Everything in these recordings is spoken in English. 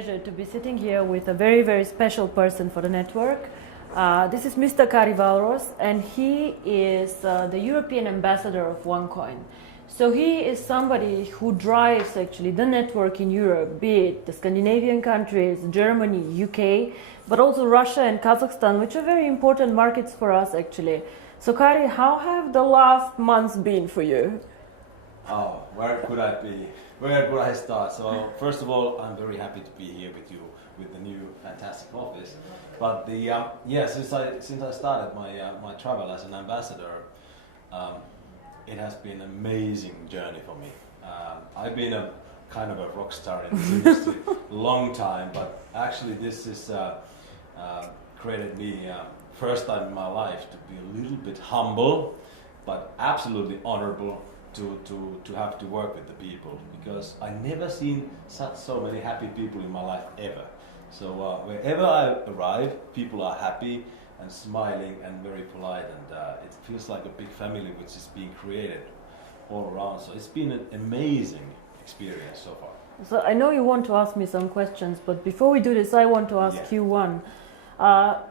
pleasure to be sitting here with a very, very special person for the network. This is Mr. Kari Valros, and he is the European ambassador of OneCoin. So he is somebody who drives actually the network in Europe, be it the Scandinavian countries, Germany, UK, but also Russia and Kazakhstan, which are very important markets for us actually. So Kari, how have the last months been for you? Oh, where could I be? Where could I start? So first of all, I'm very happy to be here with you with the new fantastic office. But since I started my travel as an ambassador, it has been an amazing journey for me. I've been a kind of a rock star in this industry long time, but actually this is created me first time in my life to be a little bit humble, but absolutely honorable to have to work with the people, because I never seen so many happy people in my life ever. So wherever I arrive, people are happy and smiling and very polite, and it feels like a big family which is being created all around. So it's been an amazing experience so far. So I know you want to ask me some questions, but before we do this, I want to ask you one.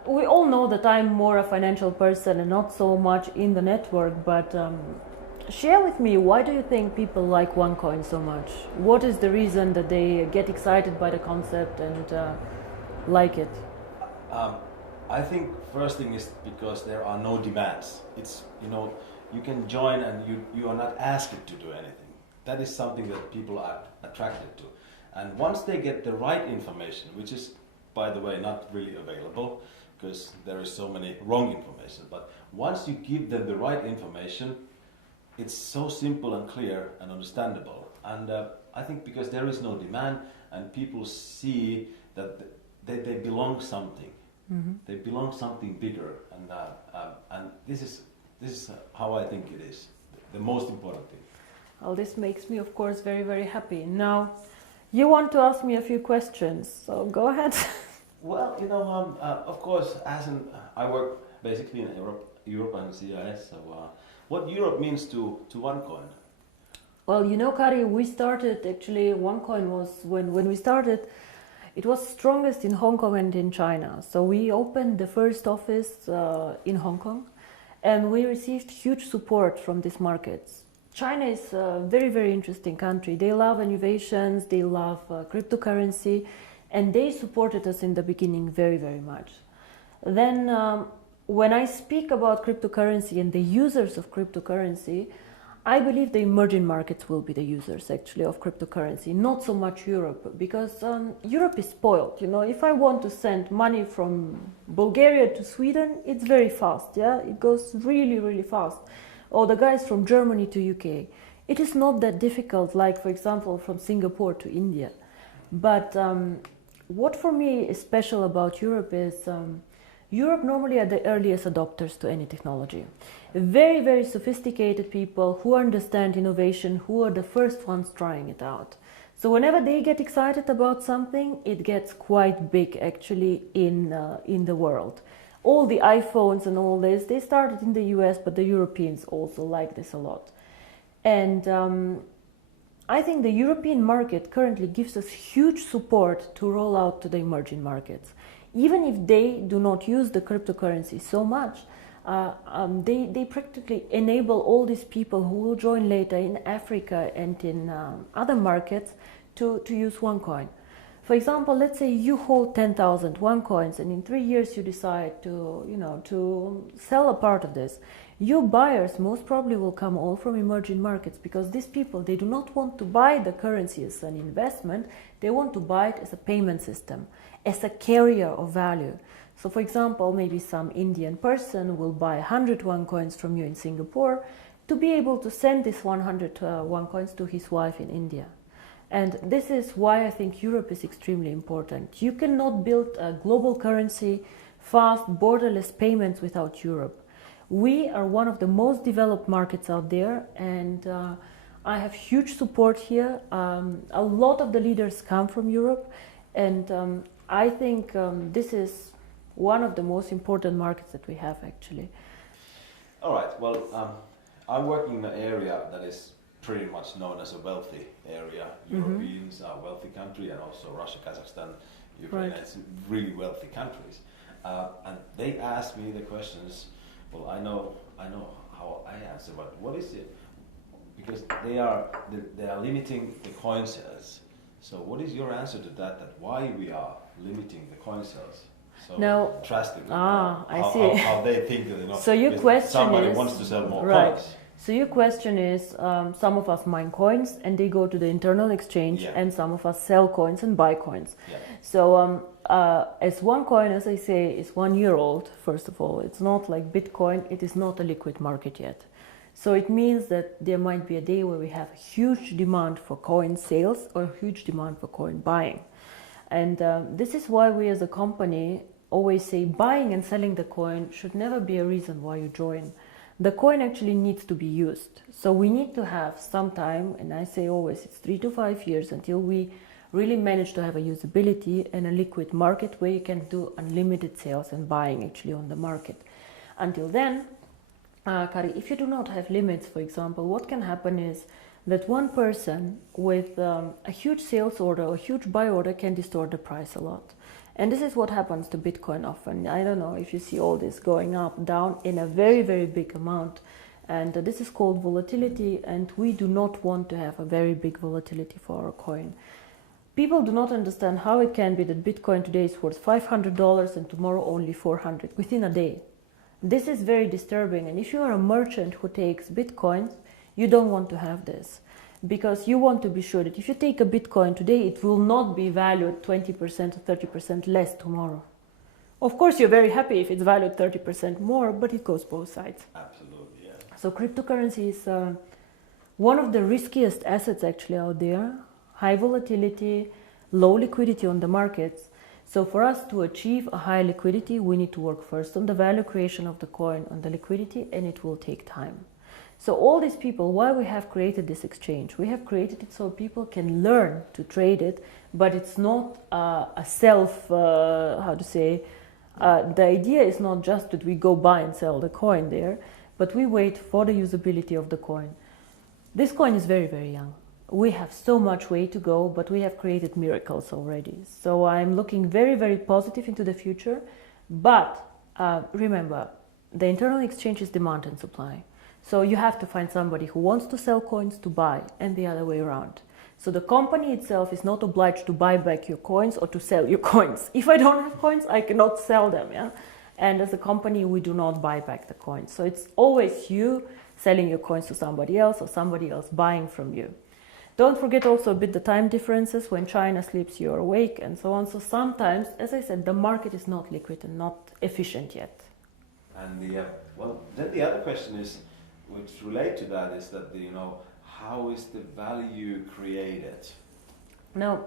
We all know that I'm more a financial person and not so much in the network, but share with me, why do you think people like OneCoin so much? What is the reason that they get excited by the concept and like it? I think first thing is because there are no demands. It's, you can join and you are not asked to do anything. That is something that people are attracted to. And once they get the right information, which is, by the way, not really available because there is so many wrong information, but once you give them the right information, it's so simple and clear and understandable. And I think because there is no demand and people see that they belong something. Mm-hmm. They belong something bigger, and this is how I think it is the most important thing. Well, this makes me, of course, very, very happy. Now, you want to ask me a few questions, so go ahead. Well, of course, I work basically in Europe and CIS. So, what Europe means to OneCoin? Well, Kari, we started actually. OneCoin was when we started. It was strongest in Hong Kong and in China. So we opened the first office in Hong Kong, and we received huge support from these markets. China is a very, very interesting country. They love innovations, they love cryptocurrency, and they supported us in the beginning very, very much. Then when I speak about cryptocurrency and the users of cryptocurrency, I believe the emerging markets will be the users actually of cryptocurrency, not so much Europe, because Europe is spoiled. If I want to send money from Bulgaria to Sweden, it's very fast, it goes really, really fast. Or the guys from Germany to UK. It is not that difficult, like for example from Singapore to India. But what for me is special about Europe is Europe normally are the earliest adopters to any technology. Very, very sophisticated people who understand innovation, who are the first ones trying it out. So whenever they get excited about something, it gets quite big actually in the world. All the iPhones and all this, they started in the US, but the Europeans also like this a lot. And I think the European market currently gives us huge support to roll out to the emerging markets. Even if they do not use the cryptocurrency so much, they practically enable all these people who will join later in Africa and in other markets to use OneCoin. For example, let's say you hold 10,000 OneCoins, and in 3 years you decide to sell a part of this. Your buyers most probably will come all from emerging markets, because these people, they do not want to buy the currency as an investment, they want to buy it as a payment system, as a carrier of value. So for example, maybe some Indian person will buy 100 OneCoins from you in Singapore to be able to send this 100 OneCoins to his wife in India. And this is why I think Europe is extremely important. You cannot build a global currency, fast, borderless payments without Europe. We are one of the most developed markets out there, and I have huge support here. A lot of the leaders come from Europe, and I think this is one of the most important markets that we have actually. All right, well, I'm working in an area that is pretty much known as a wealthy area. Europeans are a wealthy country, and also Russia, Kazakhstan, Ukraine, it's really wealthy countries. And they asked me the questions. Well, I know how I answer, but what is it? Because they are limiting the coin sales. So what is your answer to that? That why we are limiting the coin sales so drastically? I see. How they think that, you know, so your question somebody wants to sell more coins. So your question is, some of us mine coins and they go to the internal exchange, and some of us sell coins and buy coins. So as OneCoin, as I say, is 1 year old, first of all, it's not like Bitcoin, it is not a liquid market yet. So it means that there might be a day where we have huge demand for coin sales or huge demand for coin buying. And this is why we as a company always say buying and selling the coin should never be a reason why you join. The coin actually needs to be used. So we need to have some time, and I say always it's 3 to 5 years until we really manage to have a usability and a liquid market where you can do unlimited sales and buying actually on the market. Until then, Kari, if you do not have limits, for example, what can happen is that one person with a huge sales order or huge buy order can distort the price a lot. And this is what happens to Bitcoin often. I don't know if you see all this going up, down in a very, very big amount. And this is called volatility, and we do not want to have a very big volatility for our coin. People do not understand how it can be that Bitcoin today is worth $500 and tomorrow only $400 within a day. This is very disturbing, and if you are a merchant who takes Bitcoins, you don't want to have this, because you want to be sure that if you take a Bitcoin today, it will not be valued 20% or 30% less tomorrow. Of course, you're very happy if it's valued 30% more, but it goes both sides. Absolutely, yeah. So cryptocurrency is one of the riskiest assets actually out there. High volatility, low liquidity on the markets. So for us to achieve a high liquidity, we need to work first on the value creation of the coin, on the liquidity, and it will take time. So all these people, why we have created this exchange? We have created it so people can learn to trade it, but it's not a self, the idea is not just that we go buy and sell the coin there, but we wait for the usability of the coin. This coin is very, very young. We have so much way to go, but we have created miracles already. So I'm looking very, very positive into the future. But remember, the internal exchange is demand and supply. So you have to find somebody who wants to sell coins to buy, and the other way around. So the company itself is not obliged to buy back your coins or to sell your coins. If I don't have coins, I cannot sell them. Yeah? And as a company, we do not buy back the coins. So it's always you selling your coins to somebody else or somebody else buying from you. Don't forget also a bit the time differences. When China sleeps, you're awake, and so on. So sometimes, as I said, the market is not liquid and not efficient yet. And then the other question is, which relate to that, is that how is the value created? Now,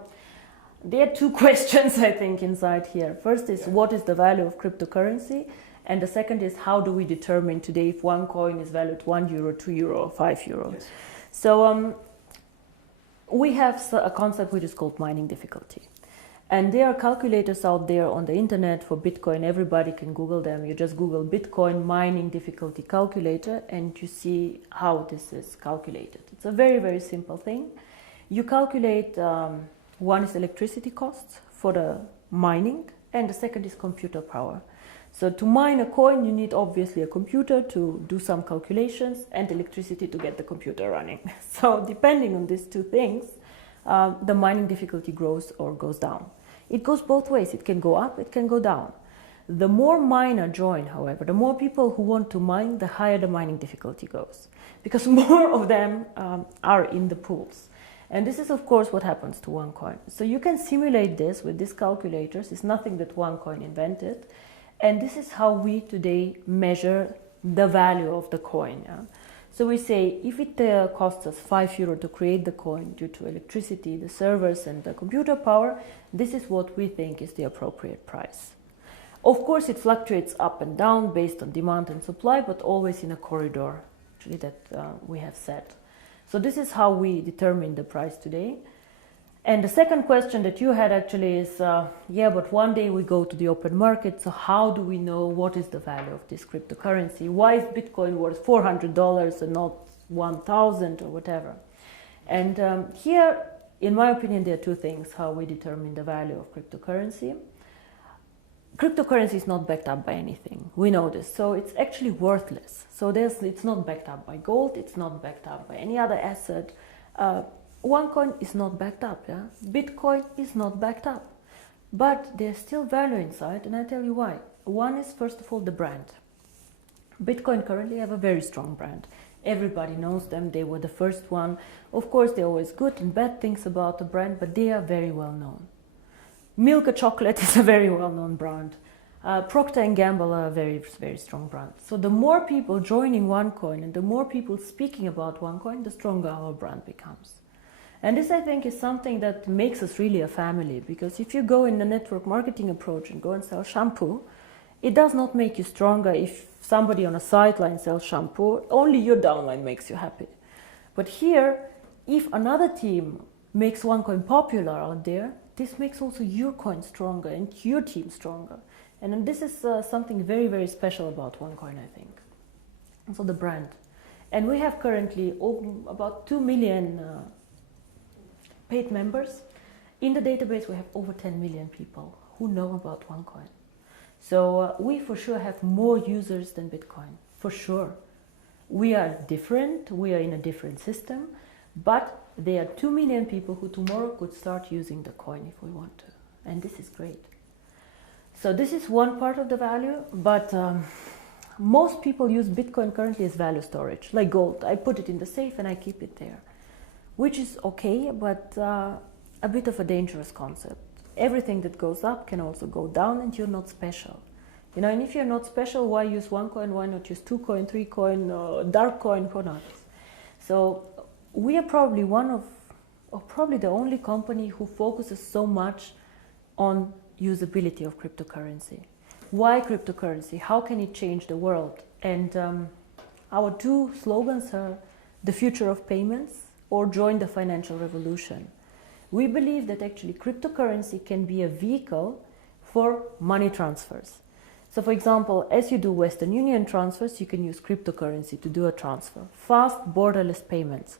there are two questions I think inside here. First is what is the value of cryptocurrency, and the second is how do we determine today if one coin is valued €1, €2, or €5? Yes. So. We have a concept which is called mining difficulty. And there are calculators out there on the internet for Bitcoin. Everybody can Google them. You just Google Bitcoin mining difficulty calculator and you see how this is calculated. It's a very, very simple thing. You calculate, one is electricity costs for the mining, and the second is computer power. So to mine a coin, you need obviously a computer to do some calculations and electricity to get the computer running. So depending on these two things, the mining difficulty grows or goes down. It goes both ways. It can go up, it can go down. The more miner join, however, the more people who want to mine, the higher the mining difficulty goes, because more of them are in the pools. And this is, of course, what happens to OneCoin. So you can simulate this with these calculators. It's nothing that OneCoin invented. And this is how we today measure the value of the coin. Yeah? So we say if it costs us €5 to create the coin due to electricity, the servers and the computer power, this is what we think is the appropriate price. Of course, it fluctuates up and down based on demand and supply, but always in a corridor actually that we have set. So this is how we determine the price today. And the second question that you had actually is, but one day we go to the open market, so how do we know what is the value of this cryptocurrency? Why is Bitcoin worth $400 and not 1,000 or whatever? And here, in my opinion, there are two things how we determine the value of cryptocurrency. Cryptocurrency is not backed up by anything. We know this. So it's actually worthless. So it's not backed up by gold. It's not backed up by any other asset. OneCoin is not backed up. Yeah? Bitcoin is not backed up. But there's still value inside, and I tell you why. One is, first of all, the brand. Bitcoin currently have a very strong brand. Everybody knows them. They were the first one. Of course, there are always good and bad things about the brand, but they are very well known. Milka Chocolate is a very well-known brand. Procter & Gamble are a very, very strong brand. So the more people joining OneCoin and the more people speaking about OneCoin, the stronger our brand becomes. And this, I think, is something that makes us really a family, because if you go in the network marketing approach and go and sell shampoo, it does not make you stronger if somebody on a sideline sells shampoo. Only your downline makes you happy. But here, if another team makes OneCoin popular out there, this makes also your coin stronger and your team stronger. And this is something very, very special about OneCoin, I think. And so the brand. And we have currently about 2 million paid members. In the database, we have over 10 million people who know about OneCoin. So we for sure have more users than Bitcoin, for sure. We are different, we are in a different system, but there are 2 million people who tomorrow could start using the coin if we want to. And this is great. So this is one part of the value, but most people use Bitcoin currently as value storage, like gold. I put it in the safe and I keep it there, which is okay, but a bit of a dangerous concept. Everything that goes up can also go down, and you're not special. You know, and if you're not special, why use OneCoin? Why not use 2Coin, 3Coin, dark coin, who knows? So we are probably one of, or probably the only company who focuses so much on usability of cryptocurrency. Why cryptocurrency? How can it change the world? And our two slogans are the future of payments or join the financial revolution. We believe that actually cryptocurrency can be a vehicle for money transfers. So for example, as you do Western Union transfers, you can use cryptocurrency to do a transfer. Fast, borderless payments.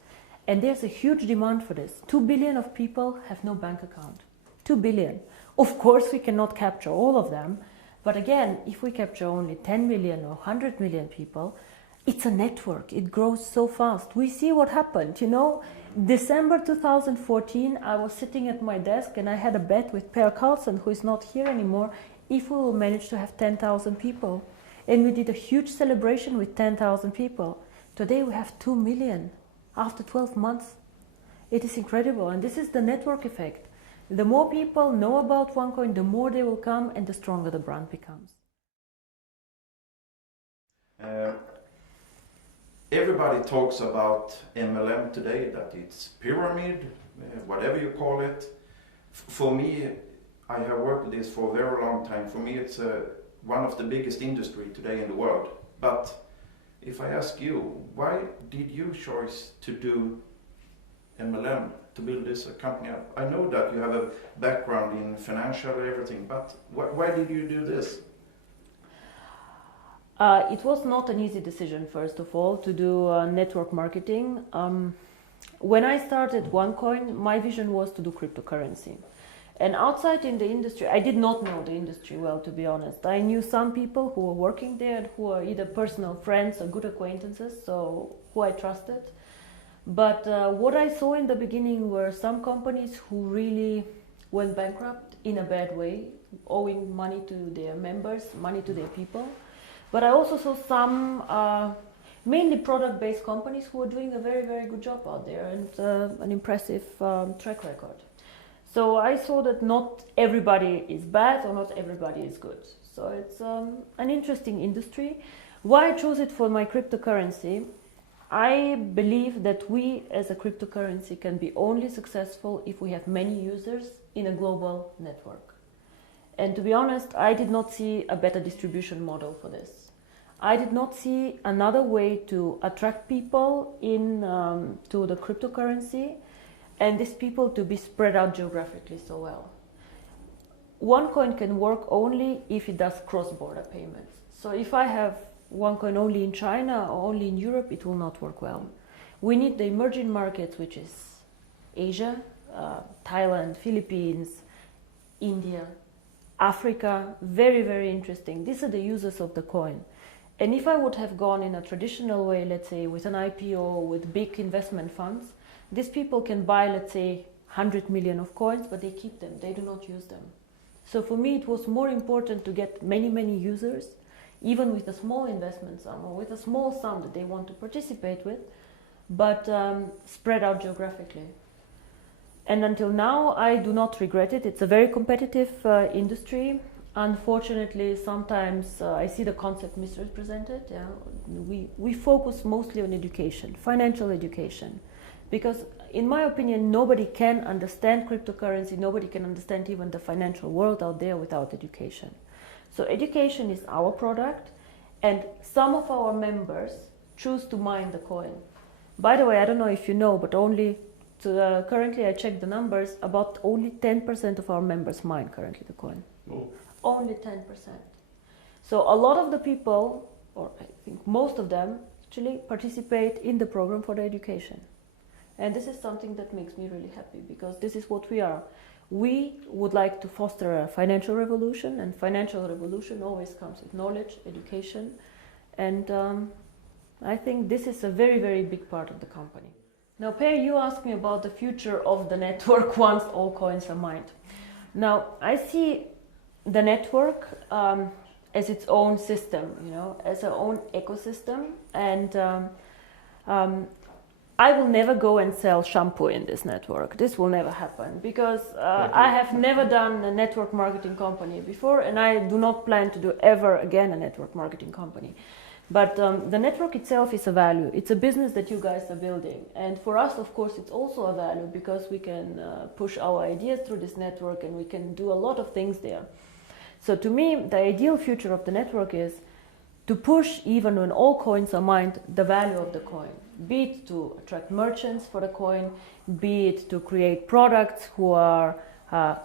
And there's a huge demand for this. 2 billion of people have no bank account. 2 billion. Of course, we cannot capture all of them. But again, if we capture only 10 million or 100 million people, it's a network. It grows so fast. We see what happened. You know, December 2014, I was sitting at my desk and I had a bet with Per Carlson, who is not here anymore, if we will manage to have 10,000 people. And we did a huge celebration with 10,000 people. Today we have 2 million after 12 months. It is incredible. And this is the network effect. The more people know about OneCoin, the more they will come and the stronger the brand becomes. Everybody talks about MLM today, that it's pyramid, whatever you call it. For me, I have worked with this for a very long time. For me, it's one of the biggest industry today in the world. But if I ask you, why did you choose to do MLM, to build this company up? I know that you have a background in financial everything, but why did you do this? It was not an easy decision, first of all, to do network marketing. When I started OneCoin, my vision was to do cryptocurrency. And outside in the industry, I did not know the industry well, to be honest. I knew some people who were working there and who are either personal friends or good acquaintances, so who I trusted. But what I saw in the beginning were some companies who really went bankrupt in a bad way, owing money to their members, money to their people. But I also saw some mainly product-based companies who were doing a very, very good job out there and an impressive track record. So I saw that not everybody is bad or not everybody is good. So it's an interesting industry. Why I chose it for my cryptocurrency? I believe that we as a cryptocurrency can be only successful if we have many users in a global network. And to be honest, I did not see a better distribution model for this. I did not see another way to attract people in to the cryptocurrency and these people to be spread out geographically so well. OneCoin can work only if it does cross-border payments. So if I have OneCoin only in China or only in Europe, it will not work well. We need the emerging markets, which is Asia, Thailand, Philippines, India, Africa, very, very interesting. These are the users of the coin. And if I would have gone in a traditional way, let's say with an IPO, with big investment funds, these people can buy, let's say, 100 million of coins, but they keep them, they do not use them. So for me, it was more important to get many, many users, even with a small investment sum or with a small sum that they want to participate with, but spread out geographically. And until now, I do not regret it. It's a very competitive industry. Unfortunately, sometimes I see the concept misrepresented. Yeah? We focus mostly on education, financial education, because in my opinion, nobody can understand cryptocurrency, nobody can understand even the financial world out there without education. So education is our product, and some of our members choose to mine the coin. By the way, I don't know if you know, but currently I checked the numbers, about only 10% of our members mine currently the coin. Oh. Only 10%. So a lot of the people, or I think most of them, actually participate in the program for the education. And this is something that makes me really happy, because this is what we are. We would like to foster a financial revolution, and financial revolution always comes with knowledge, education, and I think this is a very, very big part of the company. Now, Per, you asked me about the future of the network once all coins are mined. Now, I see the network as its own system, as our own ecosystem, and I will never go and sell shampoo in this network. This will never happen, because I have never done a network marketing company before, and I do not plan to do ever again a network marketing company. But the network itself is a value. It's a business that you guys are building. And for us, of course, it's also a value, because we can push our ideas through this network, and we can do a lot of things there. So to me, the ideal future of the network is to push, even when all coins are mined, the value of the coin. Be it to attract merchants for the coin, be it to create products who are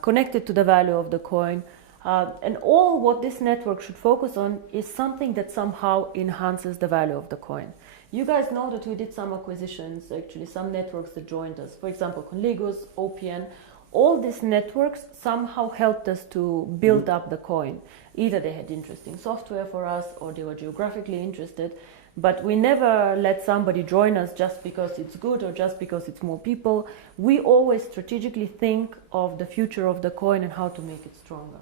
connected to the value of the coin. And all what this network should focus on is something that somehow enhances the value of the coin. You guys know that we did some acquisitions, actually some networks that joined us. For example, Conligos, OPN. All these networks somehow helped us to build up the coin. Either they had interesting software for us, or they were geographically interested. But we never let somebody join us just because it's good or just because it's more people. We always strategically think of the future of the coin and how to make it stronger.